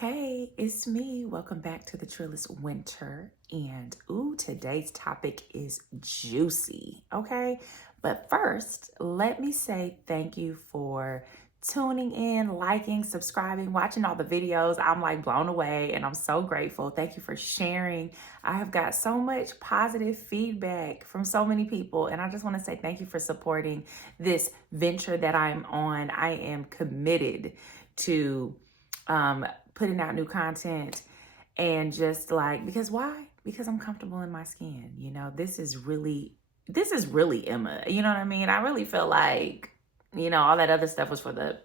Hey, it's me. Welcome back to the Trellis Winter. And today's topic is juicy. Okay. But first, let me say thank you for tuning in, liking, subscribing, watching all the videos. I'm like blown away and I'm so grateful. Thank you for sharing. I have got so much positive feedback from so many people. And I just want to say thank you for supporting this venture that I'm on. I am committed to putting out new content and just like, because why? Because I'm comfortable in my skin. This is really Emma. You know what I mean? I really feel like, all that other stuff was for the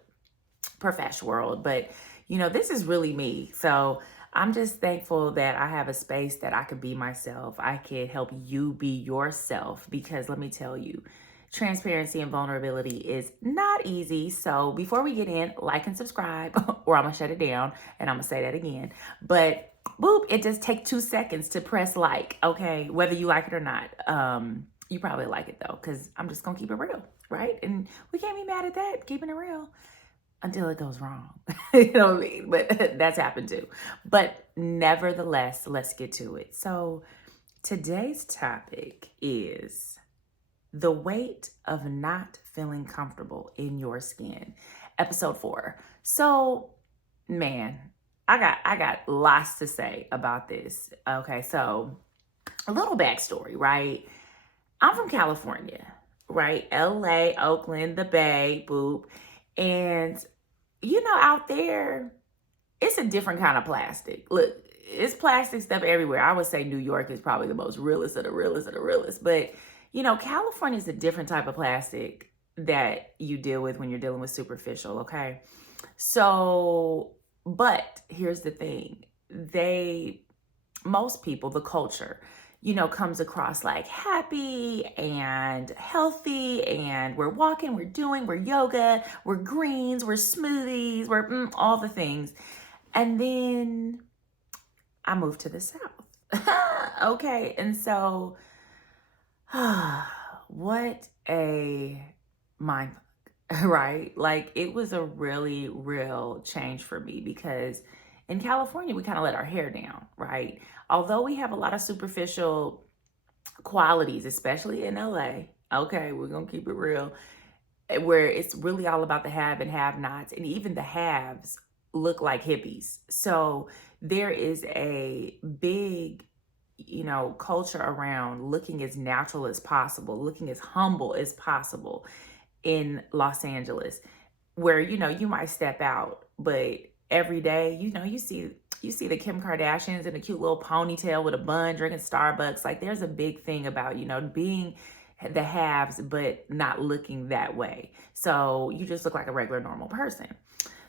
professional world, but this is really me. So I'm just thankful that I have a space that I could be myself. I could help you be yourself because let me tell you, transparency and vulnerability is not easy. So before we get in, like and subscribe, or I'm gonna shut it down and I'm gonna say that again. But boop, it just takes 2 seconds to press like, okay, whether you like it or not. You probably like it though, because I'm just gonna keep it real, right? And we can't be mad at that, keeping it real until it goes wrong. You know what I mean? But that's happened too. But nevertheless, let's get to it. So today's topic is the weight of not feeling comfortable in your skin. Episode 4. So, man, I got lots to say about this. Okay, so a little backstory, right? I'm from California, right? LA, Oakland, the Bay, boop. And out there, it's a different kind of plastic. Look, it's plastic stuff everywhere. I would say New York is probably the most realest of the realest of the realest. But, California is a different type of plastic that you deal with when you're dealing with superficial, okay? So, but here's the thing. Most people, the culture, comes across like happy and healthy, and we're walking, we're yoga, we're greens, we're smoothies, we're all the things. And then I moved to the South. Okay. And so, what a mind fuck, right? Like it was a really real change for me because in California, we kind of let our hair down, right? Although we have a lot of superficial qualities, especially in LA. Okay, we're gonna keep it real, where it's really all about the have and have nots, and even the haves look like hippies. So there is a big, culture around looking as natural as possible, looking as humble as possible in Los Angeles, where you might step out, but every day, you see the Kim Kardashians in a cute little ponytail with a bun drinking Starbucks. Like there's a big thing about, being the haves, but not looking that way. So you just look like a regular normal person.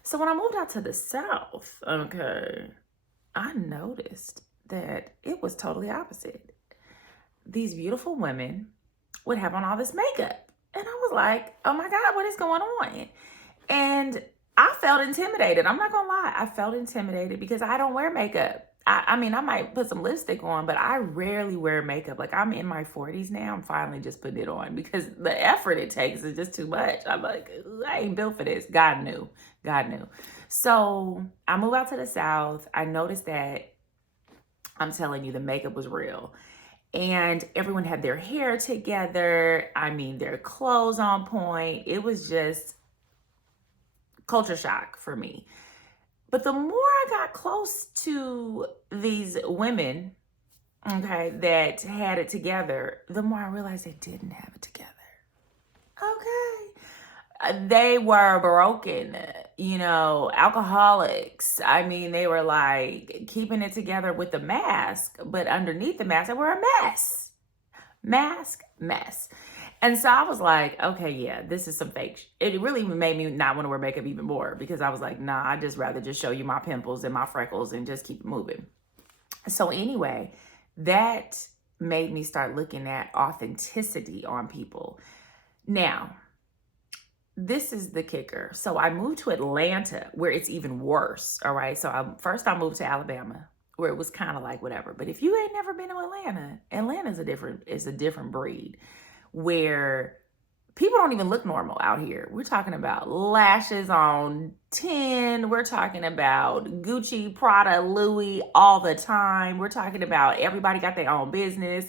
So when I moved out to the South, okay, I noticed that it was totally opposite. These beautiful women would have on all this makeup. And I was like, oh my God, what is going on? And I felt intimidated. I'm not gonna lie. I felt intimidated because I don't wear makeup. I mean, I might put some lipstick on, but I rarely wear makeup. Like I'm in my 40s now. I'm finally just putting it on because the effort it takes is just too much. I'm like, I ain't built for this. God knew. God knew. So I moved out to the South. I noticed that, I'm telling you, the makeup was real. And everyone had their hair together. I mean, their clothes on point. It was just culture shock for me. But the more I got close to these women, okay, that had it together, the more I realized they didn't have it together. Okay. They were broken, alcoholics. I mean, they were like keeping it together with the mask, but underneath the mask, they were a mess. Mess. And so I was like, okay, yeah, this is some fake. It really made me not want to wear makeup even more because I was like, nah, I'd just rather just show you my pimples and my freckles and just keep it moving. So anyway, that made me start looking at authenticity on people. Now, this is the kicker. So I moved to Atlanta where it's even worse. All right. So first I moved to Alabama where it was kind of like whatever. But if you ain't never been to Atlanta, Atlanta's a different breed where People don't even look normal out here. We're talking about lashes on 10. We're talking about Gucci, Prada, Louis all the time. We're talking about everybody got their own business.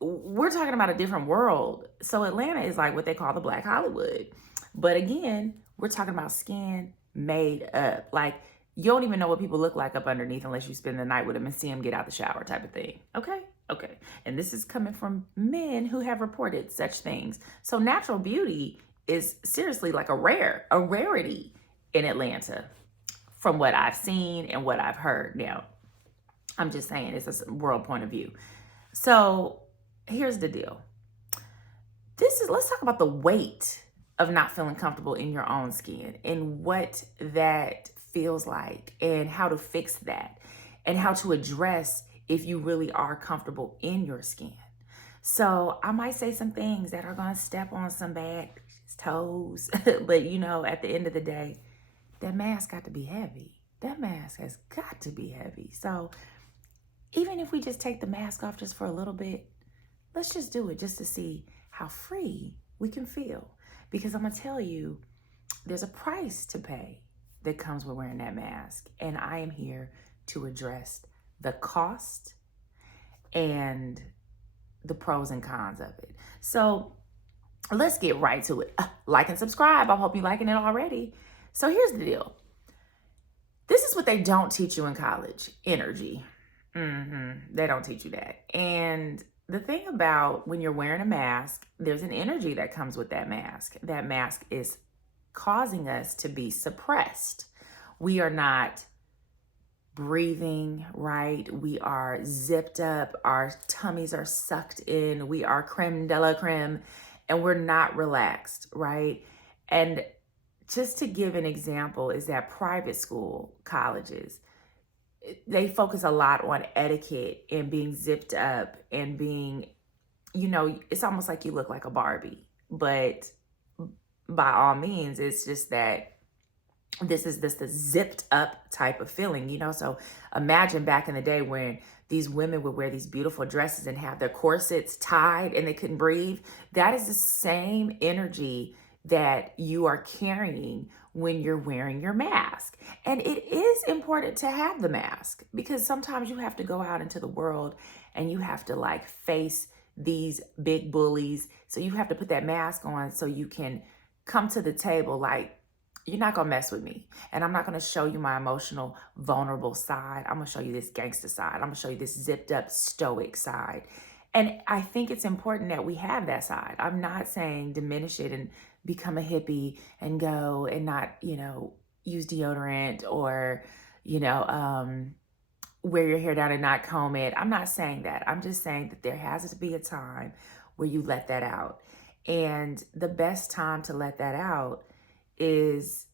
We're talking about a different world. So Atlanta is like what they call the Black Hollywood. But again, we're talking about skin made up. Like, you don't even know what people look like up underneath unless you spend the night with them and see them get out the shower type of thing. Okay? Okay. And this is coming from men who have reported such things. So natural beauty is seriously like a rarity in Atlanta from what I've seen and what I've heard. Now, I'm just saying it's a world point of view. So here's the deal. Let's talk about the weight of not feeling comfortable in your own skin and what that feels like and how to fix that and how to address if you really are comfortable in your skin. So I might say some things that are going to step on some bad toes, but at the end of the day, that mask got to be heavy. That mask has got to be heavy. So even if we just take the mask off just for a little bit, let's just do it just to see how free we can feel. Because I'm going to tell you, there's a price to pay that comes with wearing that mask. And I am here to address the cost and the pros and cons of it. So let's get right to it. Like and subscribe. I hope you're liking it already. So here's the deal. This is what they don't teach you in college. Energy. They don't teach you that. And the thing about when you're wearing a mask, there's an energy that comes with that mask. That mask is causing us to be suppressed. We are not breathing right. We are zipped up. Our tummies are sucked in. We are creme de la creme, and we're not relaxed, right? And just to give an example is that private school colleges, they focus a lot on etiquette and being zipped up and being, it's almost like you look like a Barbie. But by all means, it's just that this is the zipped up type of feeling, So imagine back in the day when these women would wear these beautiful dresses and have their corsets tied and they couldn't breathe. That is the same energy that you are carrying when you're wearing your mask. And it is important to have the mask because sometimes you have to go out into the world and you have to face these big bullies. So you have to put that mask on so you can come to the table you're not gonna mess with me. And I'm not gonna show you my emotional, vulnerable side. I'm gonna show you this gangster side. I'm gonna show you this zipped up, stoic side. And I think it's important that we have that side. I'm not saying diminish it and become a hippie and go and not, use deodorant or, wear your hair down and not comb it. I'm not saying that. I'm just saying that there has to be a time where you let that out. And the best time to let that out is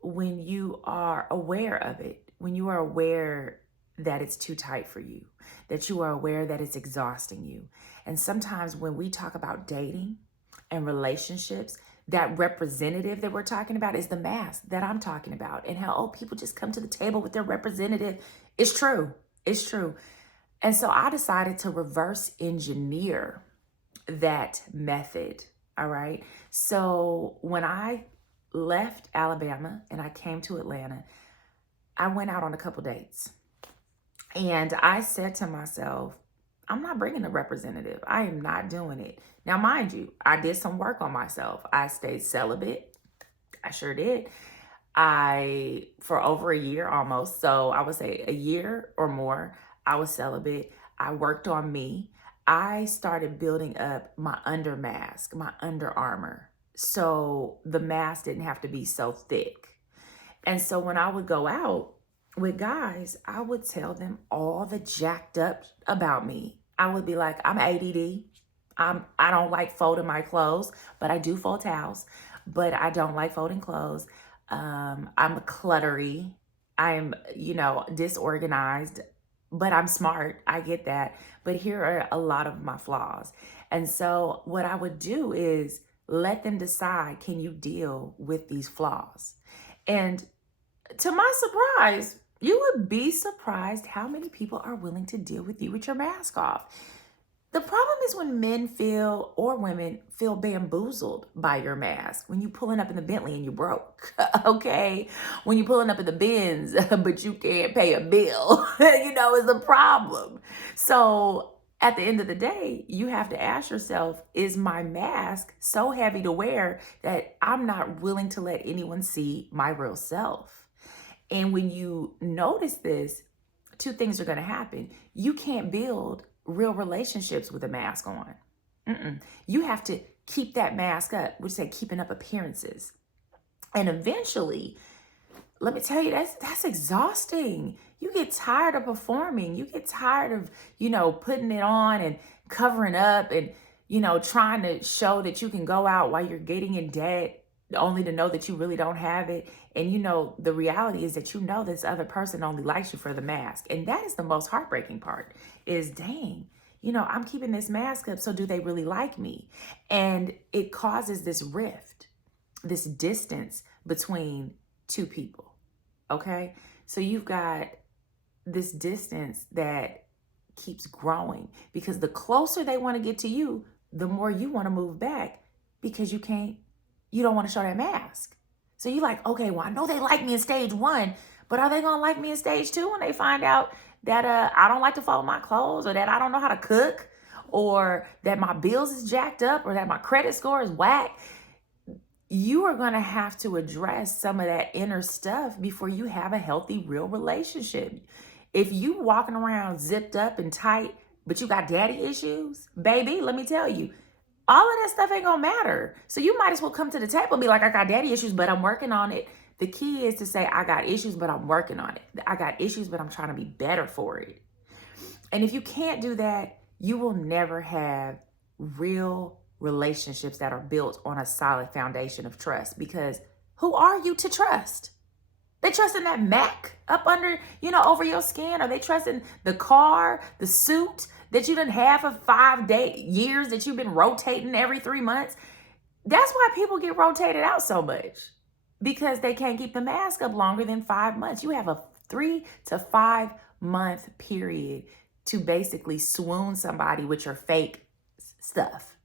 when you are aware of it, when you are aware that it's too tight for you, that you are aware that it's exhausting you. And sometimes when we talk about dating and relationships, that representative that we're talking about is the mask that I'm talking about, and how people just come to the table with their representative. It's true. It's true. And so I decided to reverse engineer that method. All right. So when I left Alabama and I came to Atlanta, I went out on a couple dates. And I said to myself, I'm not bringing a representative. I am not doing it. Now, mind you, I did some work on myself. I stayed celibate. I sure did. For over a year almost. So I would say a year or more, I was celibate. I worked on me. I started building up my under mask, my under armor. So the mask didn't have to be so thick. And so when I would go out with guys, I would tell them all the jacked up about me. I would be like, I'm ADD. I don't like folding my clothes, but I do fold towels, but I don't like folding clothes. I'm cluttery. I am, disorganized, but I'm smart. I get that. But here are a lot of my flaws. And so what I would do is let them decide, can you deal with these flaws? And to my surprise, you would be surprised how many people are willing to deal with you with your mask off. The problem is when men feel, or women feel, bamboozled by your mask. When you pulling up in the Bentley and you broke, okay? When you pulling up in the Benz, but you can't pay a bill, is the problem. So at the end of the day, you have to ask yourself, is my mask so heavy to wear that I'm not willing to let anyone see my real self? And when you notice this, two things are going to happen. You can't build real relationships with a mask on. You have to keep that mask up, which say keeping up appearances. And eventually, let me tell you, that's exhausting. You get tired of performing. You get tired of, putting it on and covering up and, trying to show that you can go out while you're getting in debt, only to know that you really don't have it. And the reality is that this other person only likes you for the mask. And that is the most heartbreaking part is, dang, I'm keeping this mask up. So do they really like me? And it causes this rift, this distance between two people. Okay. So you've got this distance that keeps growing because the closer they want to get to you, the more you want to move back because you don't want to show that mask. So you're like, okay, well, I know they like me in stage 1, but are they going to like me in stage 2 when they find out that I don't like to fold my clothes, or that I don't know how to cook, or that my bills is jacked up, or that my credit score is whack? You are going to have to address some of that inner stuff before you have a healthy, real relationship. If you walking around zipped up and tight, but you got daddy issues, baby, let me tell you, all of that stuff ain't gonna matter. So you might as well come to the table and be like, I got daddy issues, but I'm working on it. The key is to say, I got issues, but I'm working on it. I got issues, but I'm trying to be better for it. And if you can't do that, you will never have real relationships that are built on a solid foundation of trust, because who are you to trust? They trusting that Mac up under, over your skin? Are they trusting the car, the suit that you didn't have for 5 years that you've been rotating every 3 months? That's why people get rotated out so much, because they can't keep the mask up longer than 5 months. You have a 3 to 5 month period to basically swoon somebody with your fake stuff.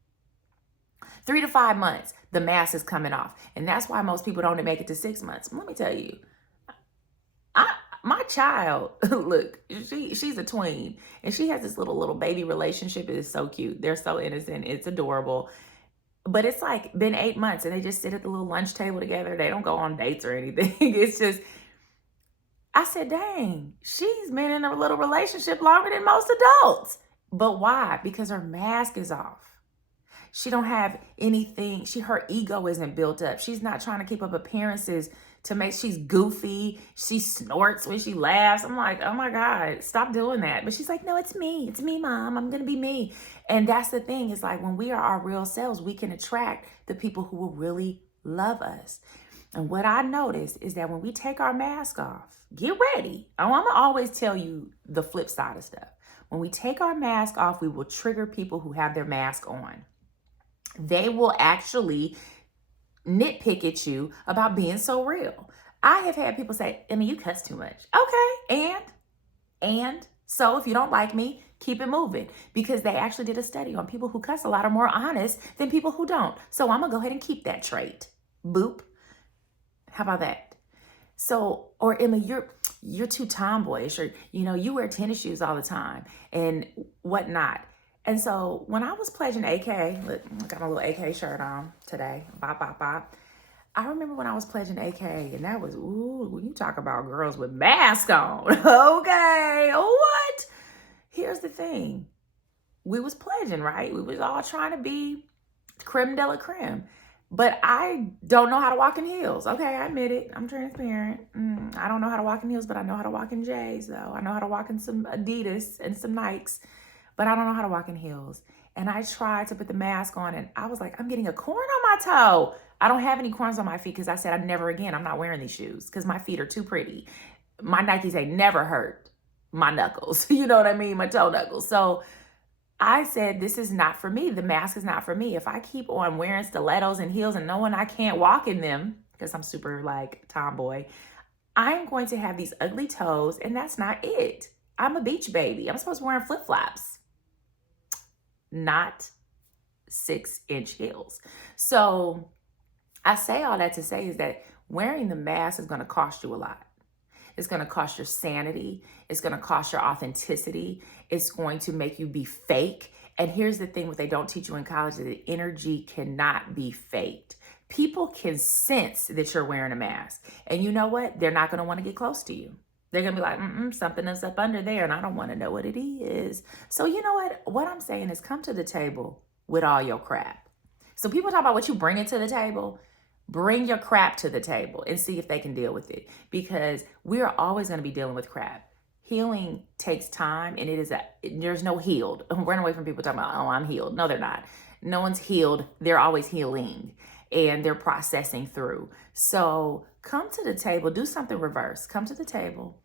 3 to 5 months, the mask is coming off. And that's why most people don't make it to 6 months. Let me tell you, my child, look, she's a tween, and she has this little baby relationship. It is so cute. They're so innocent. It's adorable. But it's like been 8 months and they just sit at the little lunch table together. They don't go on dates or anything. It's just, I said, dang, she's been in a little relationship longer than most adults. But why? Because her mask is off. She don't have anything. Her ego isn't built up. She's not trying to keep up appearances she's goofy. She snorts when she laughs. I'm like, oh my God, stop doing that. But she's like, no, it's me. It's me, Mom. I'm going to be me. And that's the thing, is like, when we are our real selves, we can attract the people who will really love us. And what I noticed is that when we take our mask off, get ready. I'm going to always tell you the flip side of stuff. When we take our mask off, we will trigger people who have their mask on. They will actually nitpick at you about being so real. I have had people say, Emma, you cuss too much. Okay, and so if you don't like me, keep it moving, because they actually did a study on people who cuss a lot are more honest than people who don't. So I'm gonna go ahead and keep that trait. Boop. How about that? So, or Emma, you're too tomboyish, or you wear tennis shoes all the time and whatnot. And so when I was pledging AK, look, I got my little AK shirt on today, bop, bop, bop. I remember when I was pledging AK, and that was, ooh, when you talk about girls with masks on. Okay, what? Here's the thing. We was pledging, right? We was all trying to be creme de la creme. But I don't know how to walk in heels. Okay, I admit it. I'm transparent. I don't know how to walk in heels, but I know how to walk in J's, though. I know how to walk in some Adidas and some Nikes, but I don't know how to walk in heels. And I tried to put the mask on, and I was like, I'm getting a corn on my toe. I don't have any corns on my feet because I said, never again. I'm not wearing these shoes because my feet are too pretty. My Nikes ain't never hurt my knuckles. You know what I mean? My toe knuckles. So I said, this is not for me. The mask is not for me. If I keep on wearing stilettos and heels and knowing I can't walk in them because I'm super like tomboy, I'm going to have these ugly toes, and that's not it. I'm a beach baby. I'm supposed to be wearing flip-flops. not 6-inch heels. So I say all that to say is that wearing the mask is going to cost you a lot. It's going to cost your sanity. It's going to cost your authenticity. It's going to make you be fake. And here's the thing, what they don't teach you in college is that energy cannot be faked. People can sense that you're wearing a mask. And you know what? They're not going to want to get close to you. They're going to be like, something is up under there and I don't want to know what it is. So you know what? What I'm saying is come to the table with all your crap. So people talk about what you bring to the table. Bring your crap to the table and see if they can deal with it, because we are always going to be dealing with crap. Healing takes time, and there's no healed. I'm running away from people talking about, oh, I'm healed. No, they're not. No one's healed. They're always healing, and they're processing through. So come to the table, do something reverse. Come to the table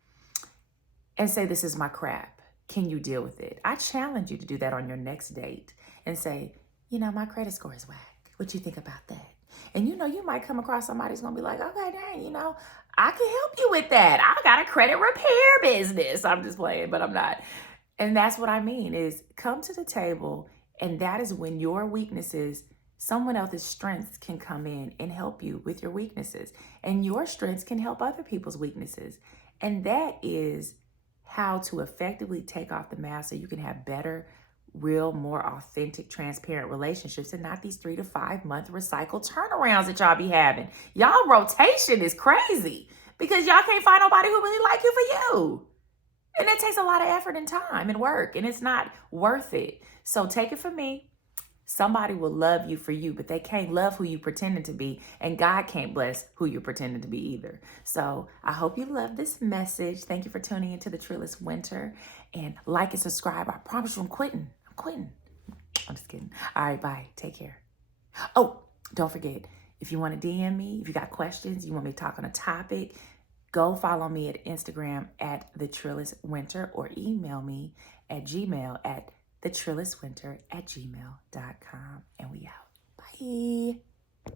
and say, this is my crap. Can you deal with it? I challenge you to do that on your next date and say, my credit score is whack. What you think about that? And you might come across somebody who's going to be like, okay, dang, I can help you with that. I got a credit repair business. I'm just playing, but I'm not. And that's what I mean is come to the table. And that is when your weaknesses, someone else's strengths can come in and help you with your weaknesses. And your strengths can help other people's weaknesses. And that is how to effectively take off the mask so you can have better, real, more authentic, transparent relationships, and not these 3 to 5 month recycled turnarounds that y'all be having. Y'all rotation is crazy because y'all can't find nobody who really like you for you. And it takes a lot of effort and time and work, and it's not worth it. So take it from me. Somebody will love you for you, but they can't love who you pretending to be, and God can't bless who you're pretending to be either. So I hope you love this message. Thank you for tuning into the Trillist Winter, and like and subscribe. I promise you I'm quitting. I'm just kidding. All right, bye. Take care. Oh, don't forget, if you want to DM me, if you got questions, you want me to talk on a topic, go follow me at Instagram at The Trillist Winter, or email me at Gmail at thetrilliswinter@gmail.com. And we out. Bye.